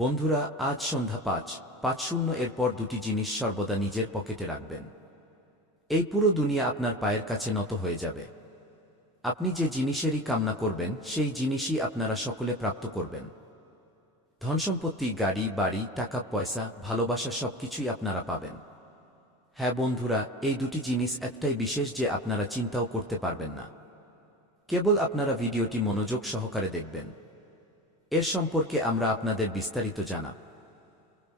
বন্ধুরা, আজ সন্ধ্যা ৫:৫০ এর পর দুটি জিনিস সর্বদা নিজের পকেটে রাখবেন। এই পুরো দুনিয়া আপনার পায়ের কাছে নত হয়ে যাবে। আপনি যে জিনিসেরই কামনা করবেন সেই জিনিসই আপনারা সকলে প্রাপ্ত করবেন। ধনসম্পত্তি, গাড়ি, বাড়ি, টাকা পয়সা, ভালোবাসা সবকিছুই আপনারা পাবেন। হ্যাঁ বন্ধুরা, এই দুটি জিনিস এতটাই বিশেষ যে আপনারা চিন্তাও করতে পারবেন না। কেবল আপনারা ভিডিওটি মনোযোগ সহকারে দেখবেন। এর সম্পর্কে আমরা আপনাদের বিস্তারিত জানাব।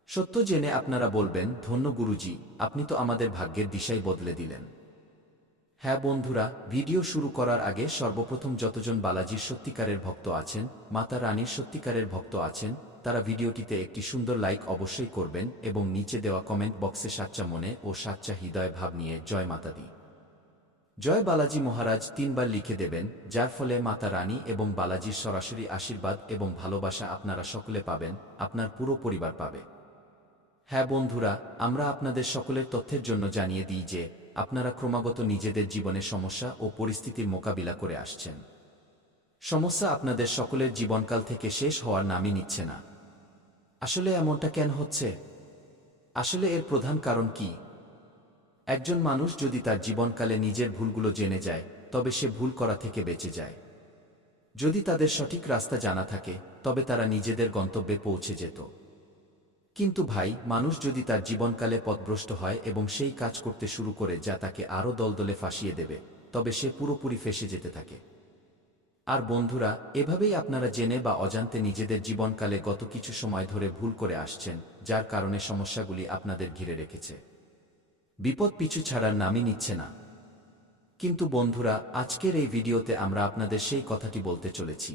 সত্য জেনে আপনারা বলবেন, ধন্য গুরুজি, আপনি তো আমাদের ভাগ্যের দিশাই বদলে দিলেন। হ্যাঁ বন্ধুরা, ভিডিও শুরু করার আগে সর্বপ্রথম যতজন বালাজির সত্যিকারের ভক্ত আছেন, মাতা রানীর সত্যিকারের ভক্ত আছেন, তারা ভিডিওটিতে একটি সুন্দর লাইক অবশ্যই করবেন এবং নিচে দেওয়া কমেন্ট বক্সে সাচ্চা মনে ও সাচ্চা হৃদয় ভাব নিয়ে জয় মাতা দি, জয় বালাজি মহারাজ ৩ বার লিখে দেবেন, যার ফলে মাতা রানী এবং বালাজির সরাসরি আশীর্বাদ এবং ভালোবাসা আপনারা সকলে পাবেন, আপনার পুরো পরিবার পাবে। হ্যাঁ বন্ধুরা, আমরা আপনাদের সকলের তথ্যের জন্য জানিয়ে দিই যে আপনারা ক্রমাগত নিজেদের জীবনে সমস্যা ও পরিস্থিতির মোকাবিলা করে আসছেন। সমস্যা আপনাদের সকলের জীবনকাল থেকে শেষ হওয়ার নামই নিচ্ছে না। আসলে এমনটা কেন হচ্ছে? আসলে এর প্রধান কারণ কি? একজন মানুষ যদি তার জীবনকালে নিজের ভুলগুলো জেনে যায়, তবে সে ভুল করা থেকে বেঁচে যায়। যদি তাদের সঠিক রাস্তা জানা থাকে, তবে তারা নিজেদের গন্তব্যে পৌঁছে যেত। কিন্তু ভাই, মানুষ যদি তার জীবনকালে পথভ্রষ্ট হয় এবং সেই কাজ করতে শুরু করে যা তাকে আরও দলদলে ফাঁসিয়ে দেবে, তবে সে পুরোপুরি ফেঁসে যেতে থাকে। আর বন্ধুরা, এভাবেই আপনারা জেনে বা অজান্তে নিজেদের জীবনকালে গত কিছু সময় ধরে ভুল করে আসছেন, যার কারণে সমস্যাগুলি আপনাদের ঘিরে রেখেছে। বিপদ পিছু ছাড়ার নামই নিচ্ছে না। কিন্তু বন্ধুরা, আজকের এই ভিডিওতে আমরা আপনাদের সেই কথাটি বলতে চলেছি,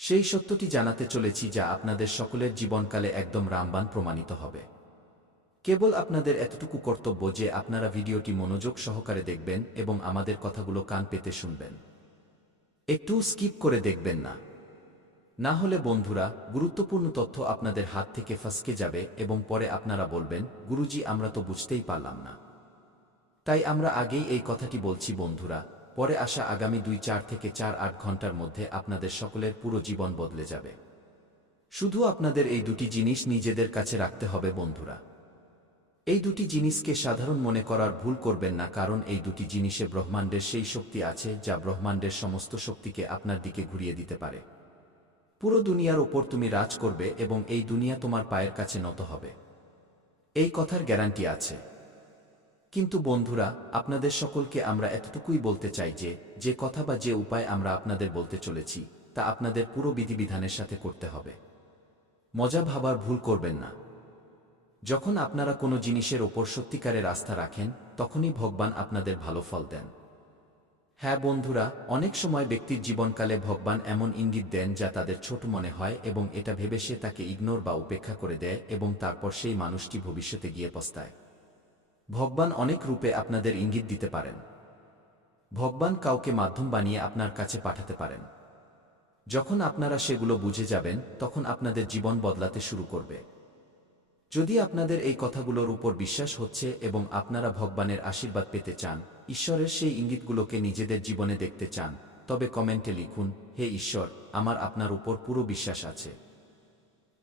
সেই সত্যটি জানাতে চলেছি যা আপনাদের সকলের জীবনকালে একদম রামবাণ প্রমাণিত হবে। কেবল আপনাদের এতটুকু কর্তব্য যে আপনারা ভিডিওটি মনোযোগ সহকারে দেখবেন এবং আমাদের কথাগুলো কান পেতে শুনবেন। একটু স্কিপ করে দেখবেন না। না হলে বন্ধুরা, গুরুত্বপূর্ণ তথ্য আপনাদের হাত থেকে ফসকে যাবে এবং পরে আপনারা বলবেন, গুরুজি, আমরা তো বুঝতেই পারলাম না। তাই আমরা আগেই এই কথাটি বলছি বন্ধুরা, পরে আসা আগামী ২-৪ থেকে ৪-৮ ঘন্টার মধ্যে আপনাদের সকলের পুরো জীবন বদলে যাবে। শুধু আপনাদের এই দুটি জিনিস নিজেদের কাছে রাখতে হবে বন্ধুরা। এই দুটি জিনিসকে সাধারণ মনে করার ভুল করবেন না, কারণ এই দুটি জিনিসে ব্রহ্মাণ্ডের সেই শক্তি আছে যা ব্রহ্মাণ্ডের সমস্ত শক্তিকে আপনার দিকে ঘুরিয়ে দিতে পারে। পুরো দুনিয়ার ওপর তুমি রাজ করবে এবং এই দুনিয়া তোমার পায়ের কাছে নত হবে। এই কথার গ্যারান্টি আছে। কিন্তু বন্ধুরা, আপনাদের সকলকে আমরা এতটুকুই বলতে চাই যে যে কথা বা যে উপায় আমরা আপনাদের বলতে চলেছি, তা আপনাদের পুরো বিধিবিধানের সাথে করতে হবে। মজা ভাবার ভুল করবেন না। যখন আপনারা কোনো জিনিসের ওপর সত্যিকারের আস্থা রাখেন, তখনই ভগবান আপনাদের ভালো ফল দেন। হ্যাঁ বন্ধুরা, অনেক সময় ব্যক্তির জীবনকালে ভগবান এমন ইঙ্গিত দেন যা তাদের ছোট মনে হয় এবং এটা ভেবে সে তাকে ইগনোর বা উপেক্ষা করে দেয় এবং তারপর সেই মানুষটি ভবিষ্যতে গিয়ে পস্তায়। ভগবান অনেক রূপে আপনাদের ইঙ্গিত দিতে পারেন। ভগবান কাউকে মাধ্যম বানিয়ে আপনার কাছে পাঠাতে পারেন। যখন আপনারা সেগুলো বুঝে যাবেন, তখন আপনাদের জীবন বদলাতে শুরু করবে। যদি আপনাদের এই কথাগুলোর উপর বিশ্বাস হচ্ছে এবং আপনারা ভগবানের আশীর্বাদ পেতে চান, ঈশ্বরের সেই ইঙ্গিতগুলোকে নিজেদের জীবনে দেখতে চান, তবে কমেন্টে লিখুন, হে ঈশ্বর, আমার আপনার উপর পুরো বিশ্বাস আছে।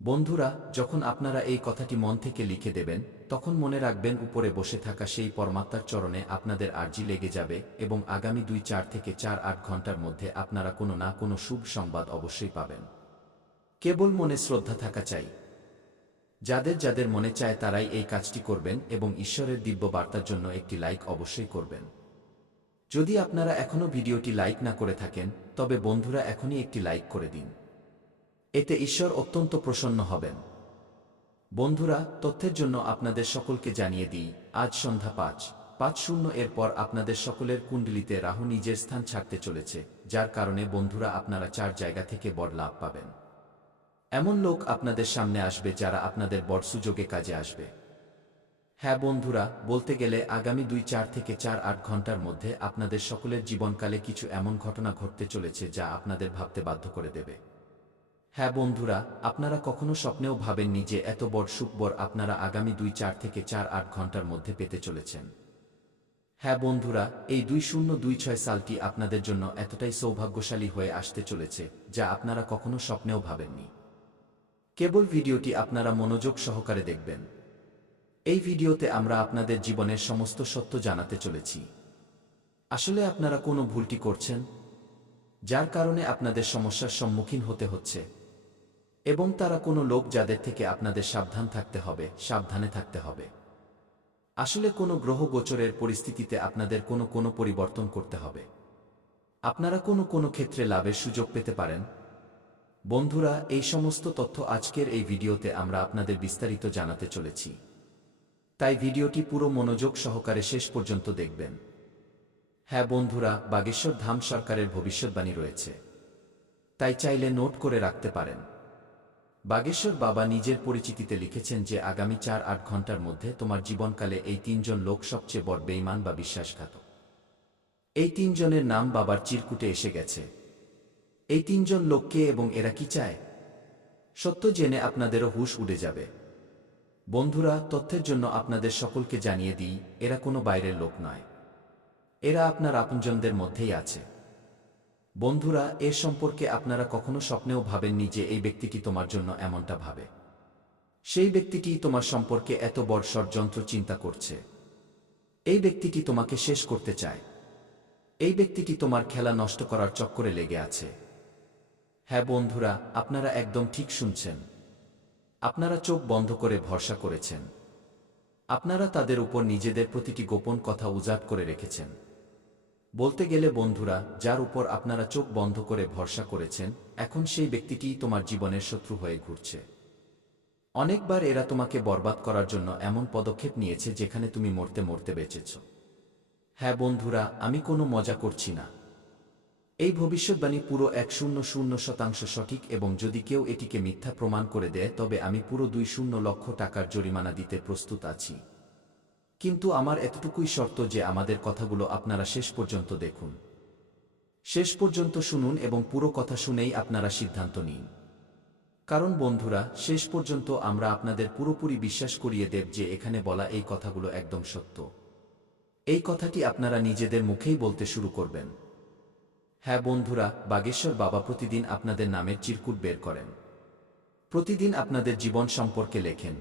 বন্ধুরা, যখন আপনারা এই কথাটি মন থেকে লিখে দেবেন, তখন মনে রাখবেন উপরে বসে থাকা সেই পরমাত্মার চরণে আপনাদের আর্জি লেগে যাবে এবং আগামী ২-৪ থেকে ৪-৮ ঘন্টার মধ্যে আপনারা কোনো না কোনো শুভ সংবাদ অবশ্যই পাবেন। কেবল মনে শ্রদ্ধা থাকা চাই। যাদের যাদের মনে চায় তারাই এই কাজটি করবেন এবং ঈশ্বরের দিব্য বার্তার জন্য একটি লাইক অবশ্যই করবেন। যদি আপনারা এখনও ভিডিওটি লাইক না করে থাকেন, তবে বন্ধুরা এখনই একটি লাইক করে দিন। এতে ঈশ্বর অত্যন্ত প্রসন্ন হবেন। বন্ধুরা, তথ্যের জন্য আপনাদের সকলকে জানিয়ে দিই, আজ সন্ধ্যা ৫:৫০ এর পর আপনাদের সকলের কুণ্ডলিতে রাহু নিজের স্থান ছাড়তে চলেছে, যার কারণে বন্ধুরা আপনারা ৪ জায়গা থেকে বড় লাভ পাবেন। এমন লোক আপনাদের সামনে আসবে যারা আপনাদের বড় সুযোগে কাজে আসবে। হ্যাঁ বন্ধুরা, বলতে গেলে আগামী ২-৪ থেকে ৪-৮ ঘন্টার মধ্যে আপনাদের সকলের জীবনকালে কিছু এমন ঘটনা ঘটতে চলেছে যা আপনাদের ভাবতে বাধ্য করে দেবে। হ্যাঁ বন্ধুরা, আপনারা কখনো স্বপ্নেও ভাবেননি যে এত বড় সুখবর আপনারা আগামী ২-৪ থেকে ৪-৮ ঘন্টার মধ্যে পেতে চলেছেন। হ্যাঁ বন্ধুরা, এই ২০২৬ সালটি আপনাদের জন্য এতটাই সৌভাগ্যশালী হয়ে আসতে চলেছে যা আপনারা কখনো স্বপ্নেও ভাবেননি। কেবল ভিডিওটি আপনারা মনোযোগ সহকারে দেখবেন। এই ভিডিওতে আমরা আপনাদের জীবনের সমস্ত সত্য জানাতে চলেছি। আসলে আপনারা কোনো ভুলটি করছেন, যার কারণে আপনাদের সমস্যার সম্মুখীন হতে হচ্ছে, এবং তারা কোনো লোক যাদের থেকে আপনাদের সাবধান থাকতে হবে, সাবধানে থাকতে হবে। আসলে কোনো গ্রহ গোচরের পরিস্থিতিতে আপনাদের কোনো পরিবর্তন করতে হবে। আপনারা কোনো ক্ষেত্রে লাভের সুযোগ পেতে পারেন। বন্ধুরা, এই সমস্ত তথ্য আজকের এই ভিডিওতে আমরা আপনাদের বিস্তারিত জানাতে চলেছি, তাই ভিডিওটি পুরো মনোযোগ সহকারে শেষ পর্যন্ত দেখবেন। হ্যাঁ বন্ধুরা, বাগেশ্বর ধাম সরকারের ভবিষ্যৎবাণী রয়েছে, তাই চাইলে নোট করে রাখতে পারেন। বাগেশ্বর বাবা নিজের পরিচিতিতে লিখেছেন যে আগামী 4-8 ঘন্টার মধ্যে তোমার জীবনকালে এই 3 জন লোক সবচেয়ে বড় বেঈমান বা বিশ্বাসঘাতক। এই 3 জনের নাম বাবার চিরকুটে এসে গেছে। এই 3 জন লোক কে এবং এরা কি চায়? সত্য জেনে আপনাদেরও হুঁশ উড়ে যাবে। বন্ধুরা, তথ্যের জন্য আপনাদের সকলকে জানিয়ে দিই, এরা কোনো বাইরের লোক নয়, এরা আপনার আপনজনদের মধ্যেই আছে। বন্ধুরা, এর সম্পর্কে আপনারা কখনো স্বপ্নেও ভাবেননি যে এই ব্যক্তিটি তোমার জন্য এমনটা ভাবে। সেই ব্যক্তিটি তোমার সম্পর্কে এত বড় ষড়যন্ত্র চিন্তা করছে। এই ব্যক্তিটি তোমাকে শেষ করতে চায়। এই ব্যক্তিটি তোমার খেলা নষ্ট করার চক্করে লেগে আছে। হ্যাঁ বন্ধুরা, আপনারা একদম ঠিক শুনছেন। আপনারা চোখ বন্ধ করে ভরসা করেছেন। আপনারা তাদের উপর নিজেদের প্রতিটি গোপন কথা উজাট করে রেখেছেন। বলতে গেলে বন্ধুরা, যার উপর আপনারা চোখ বন্ধ করে ভরসা করেছেন, এখন সেই ব্যক্তিটিই তোমার জীবনের শত্রু হয়ে ঘুরছে। অনেকবার এরা তোমাকে বরবাদ করার জন্য এমন পদক্ষেপ নিয়েছে যেখানে তুমি মরতে মরতে বেঁচেছ। হ্যাঁ বন্ধুরা, আমি কোনো মজা করছি না। এই ভবিষ্যৎবাণী পুরো 100% সঠিক, এবং যদি কেউ এটিকে মিথ্যা প্রমাণ করে দেয় তবে আমি পুরো 20 লক্ষ টাকার জরিমানা দিতে প্রস্তুত আছি। কিন্তু আমার এতটুকুই শর্ত যে আমাদের কথাগুলো আপনারা শেষ পর্যন্ত দেখুন, শেষ পর্যন্ত শুনুন এবং পুরো কথা শুনেই আপনারা সিদ্ধান্ত নিন। কারণ বন্ধুরা, শেষ পর্যন্ত আমরা আপনাদের পুরোপুরি বিশ্বাস করিয়ে দেব যে এখানে বলা এই কথাগুলো একদম সত্য। এই কথাটি আপনারা নিজেদের মুখেই বলতে শুরু করবেন। হ্যাঁ বন্ধুরা, বাগেশ্বর বাবা প্রতিদিন আপনাদের নামের চিরকুট বের করেন, প্রতিদিন আপনাদের জীবন সম্পর্কে লেখেন,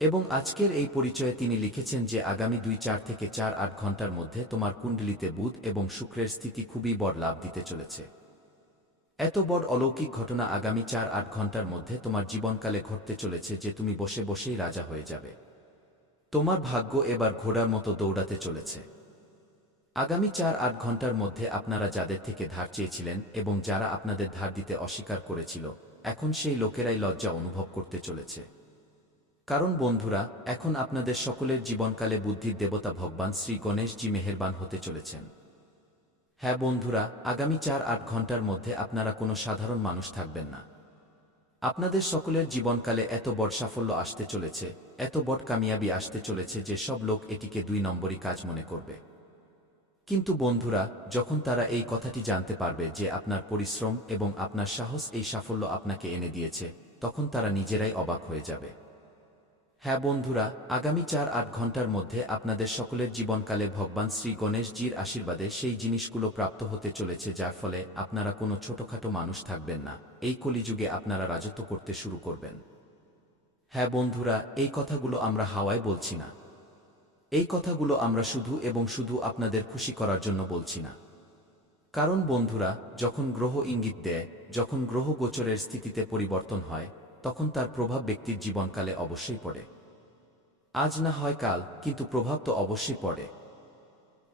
এবং আজকের এই পরিচয়ে তিনি লিখেছেন যে আগামী 2-4 থেকে 4-8 ঘন্টার মধ্যে তোমার কুণ্ডলিতে বুধ এবং শুক্রের স্থিতি খুবই বড় লাভ দিতে চলেছে। এত বড় অলৌকিক ঘটনা আগামী 4-8 ঘন্টার মধ্যে তোমার জীবনকালে ঘটতে চলেছে যে তুমি বসে বসেই রাজা হয়ে যাবে। তোমার ভাগ্য এবার ঘোড়ার মতো দৌড়াতে চলেছে। আগামী 4-8 ঘন্টার মধ্যে আপনারা যাদের থেকে ধার চেয়েছিলেন এবং যারা আপনাদের ধার দিতে অস্বীকার করেছিল, এখন সেই লোকেরাই লজ্জা অনুভব করতে চলেছে। কারণ বন্ধুরা, এখন আপনাদের সকলের জীবনকালে বুদ্ধির দেবতা ভগবান শ্রী গণেশজি মেহেরবান হতে চলেছেন। হ্যাঁ বন্ধুরা, আগামী 4-8 ঘন্টার মধ্যে আপনারা কোনো সাধারণ মানুষ থাকবেন না। আপনাদের সকলের জীবনকালে এত বড় সাফল্য আসতে চলেছে, এত বড় কামিয়াবি আসতে চলেছে যে সব লোক এটিকে 2 নম্বরই কাজ মনে করবে। কিন্তু বন্ধুরা, যখন তারা এই কথাটি জানতে পারবে যে আপনার পরিশ্রম এবং আপনার সাহস এই সাফল্য আপনাকে এনে দিয়েছে, তখন তারা নিজেরাই অবাক হয়ে যাবে। হ্যাঁ বন্ধুরা, আগামী 4-8 ঘন্টার মধ্যে আপনাদের সকলের জীবনকালে ভগবান শ্রী গণেশজির আশীর্বাদে সেই জিনিসগুলো প্রাপ্ত হতে চলেছে যার ফলে আপনারা কোনো ছোটখাটো মানুষ থাকবেন না। এই কলিযুগে আপনারা রাজত্ব করতে শুরু করবেন। হ্যাঁ বন্ধুরা, এই কথাগুলো আমরা হাওয়ায় বলছি না। এই কথাগুলো আমরা শুধু এবং শুধু আপনাদের খুশি করার জন্য বলছি না। কারণ বন্ধুরা, যখন গ্রহ ইঙ্গিত দেয়, যখন গ্রহ গোচরের স্থিতিতে পরিবর্তন হয়, তখন তার প্রভাব ব্যক্তির জীবনকালে অবশ্যই পড়ে। আজ না হয় কাল, কিন্তু প্রভাব তো অবশ্যই পড়ে।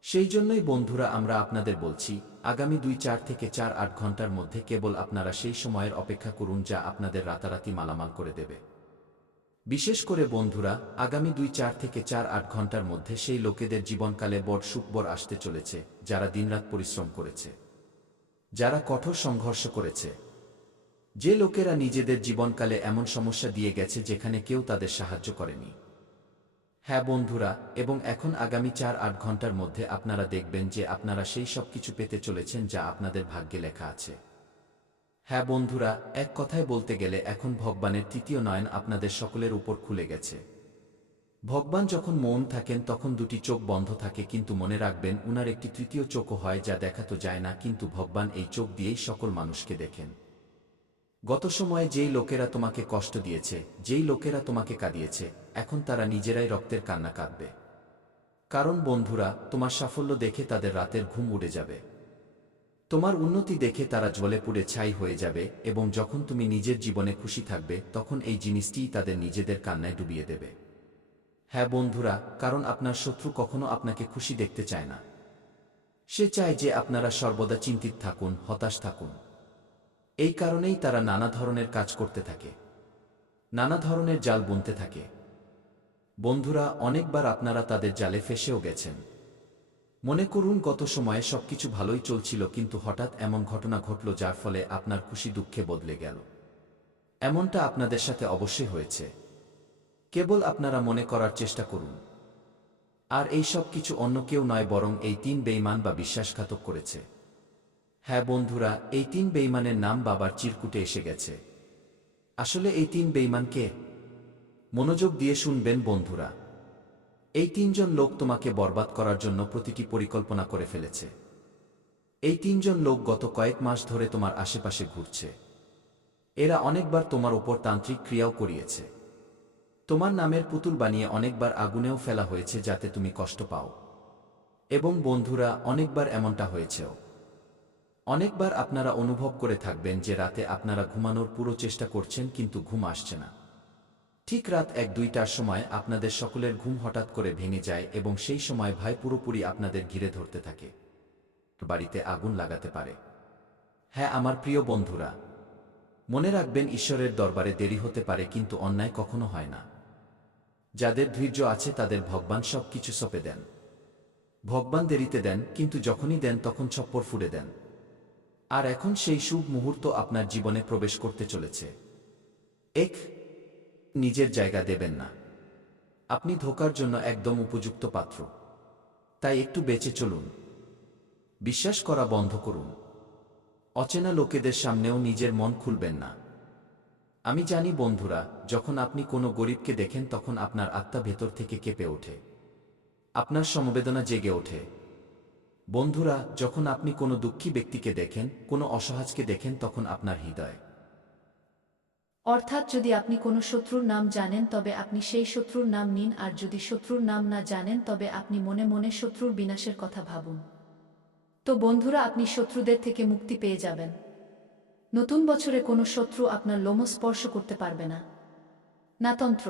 সেই জন্যই বন্ধুরা আমরা আপনাদের বলছি, আগামী 2-4 থেকে 4-8 ঘন্টার মধ্যে কেবল আপনারা সেই সময়ের অপেক্ষা করুন যা আপনাদের রাতারাতি মালামাল করে দেবে। বিশেষ করে বন্ধুরা, আগামী 2-4 থেকে 4-8 ঘন্টার মধ্যে সেই লোকেদের জীবনকালে বড় সুখবর আসতে চলেছে যারা দিনরাত পরিশ্রম করেছে, যারা কঠোর সংঘর্ষ করেছে, যে লোকেরা নিজেদের জীবনকালে এমন সমস্যা দিয়ে গেছে যেখানে কেউ তাদের সাহায্য করেনি। হ্যাঁ বন্ধুরা, এবং এখন আগামী 4-8 ঘন্টার মধ্যে আপনারা দেখবেন যে আপনারা সেই সব কিছু পেতে চলেছেন যা আপনাদের ভাগ্যে লেখা আছে। হ্যাঁ বন্ধুরা, এক কথায় বলতে গেলে এখন ভগবানের তৃতীয় নয়ন আপনাদের সকলের উপর খুলে গেছে। ভগবান যখন মৌন থাকেন তখন 2টি চোখ বন্ধ থাকে, কিন্তু মনে রাখবেন উনার একটি তৃতীয় চোখও হয় যা দেখা তো যায় না, কিন্তু ভগবান এই চোখ দিয়েই সকল মানুষকে দেখেন। গত সময়ে যেই লোকেরা তোমাকে কষ্ট দিয়েছে, যেই লোকেরা তোমাকে কাঁদিয়েছে, এখন তারা নিজেরাই রক্তের কান্না কাঁদবে। কারণ বন্ধুরা, তোমার সাফল্য দেখে তাদের রাতের ঘুম উড়ে যাবে। তোমার উন্নতি দেখে তারা জ্বলে পুড়ে ছাই হয়ে যাবে, এবং যখন তুমি নিজের জীবনে খুশি থাকবে তখন এই জিনিসটিই তাদের নিজেদের কান্নায় ডুবিয়ে দেবে। হ্যাঁ বন্ধুরা, কারণ আপনার শত্রু কখনো আপনাকে খুশি দেখতে চায় না। সে চায় যে আপনারা সর্বদা চিন্তিত থাকুন, হতাশ থাকুন। এই কারণেই তারা নানা ধরনের কাজ করতে থাকে, নানা ধরনের জাল বুনতে থাকে। বন্ধুরা, অনেকবার আপনারা তাদের জালে ফেঁসেও গেছেন। মনে করুন গত সময়ে সবকিছু ভালোই চলছিল, কিন্তু হঠাৎ এমন ঘটনা ঘটল যার ফলে আপনার খুশি দুঃখে বদলে গেল। এমনটা আপনাদের সাথে অবশ্যই হয়েছে। কেবল আপনারা মনে করার চেষ্টা করুন। আর এই সব কিছু অন্য কেউ নয়, বরং এই 3 বেঈমান বা বিশ্বাসঘাতক করেছে। হ্যাঁ বন্ধুরা, এই 3 বেঈমানের নাম বাবার চিরকুটে এসে গেছে। আসলে এই 3 বেঈমান কে? মনোযোগ দিয়ে শুনবেন বন্ধুরা। এই 3 জন লোক তোমাকে বরবাদ করার জন্য প্রতিটি পরিকল্পনা করে ফেলেছে। এই 3 জন লোক গত কয়েক মাস ধরে তোমার আশেপাশে ঘুরছে। এরা অনেকবার তোমার ওপর তান্ত্রিক ক্রিয়াও করিয়েছে। তোমার নামের পুতুল বানিয়ে অনেকবার আগুনেও ফেলা হয়েছে যাতে তুমি কষ্ট পাও। এবং বন্ধুরা, অনেকবার এমনটা হয়েছেও। অনেকবার আপনারা অনুভব করে থাকবেন যে রাতে আপনারা ঘুমানোর পুরো চেষ্টা করছেন কিন্তু ঘুম আসছে না। ঠিক রাত 1-2টার সময় আপনাদের সকলের ঘুম হঠাৎ করে ভেঙে যায় এবং সেই সময় ভয় পুরোপুরি আপনাদের ঘিরে ধরতে থাকে। বাড়িতে আগুন লাগাতে পারে। হ্যাঁ আমার প্রিয় বন্ধুরা, মনে রাখবেন ঈশ্বরের দরবারে দেরি হতে পারে কিন্তু অন্যায় কখনো হয় না। যাদের ধৈর্য আছে তাদের ভগবান সব কিছু সঁপে দেন। ভগবান দেরিতে দেন, কিন্তু যখনই দেন তখন ছপ্পর ফুঁড়ে দেন। আর এখন সেই শুভ মুহূর্ত আপনার জীবনে প্রবেশ করতে চলেছে। নিজের জায়গা দেবেন না। আপনি ধোঁকার জন্য একদম উপযুক্ত পাত্র। তাই একটু বেঁচে চলুন। বিশ্বাস করা বন্ধ করুন। অচেনা লোকেদের সামনেও নিজের মন খুলবেন না। আমি জানি বন্ধুরা, যখন আপনি কোনো গরিবকে দেখেন তখন আপনার আত্মা ভেতর থেকে কেঁপে ওঠে। আপনার সমবেদনা জেগে ওঠে। বন্ধুরা, যখন আপনি কোনো দুঃখী ব্যক্তিকে দেখেন, কোনো অসহায়কে দেখেন, তখন আপনার হৃদয়। অর্থাৎ যদি আপনি কোনো শত্রুর নাম জানেন তবে আপনি সেই শত্রুর নাম নিন, আর যদি শত্রুর নাম না জানেন তবে আপনি মনে মনে শত্রুর বিনাশের কথা ভাবুন। তো বন্ধুরা, আপনি শত্রুদের থেকে মুক্তি পেয়ে যাবেন। নতুন বছরে কোনো শত্রু আপনার লোম স্পর্শ করতে পারবে না। না তন্ত্র,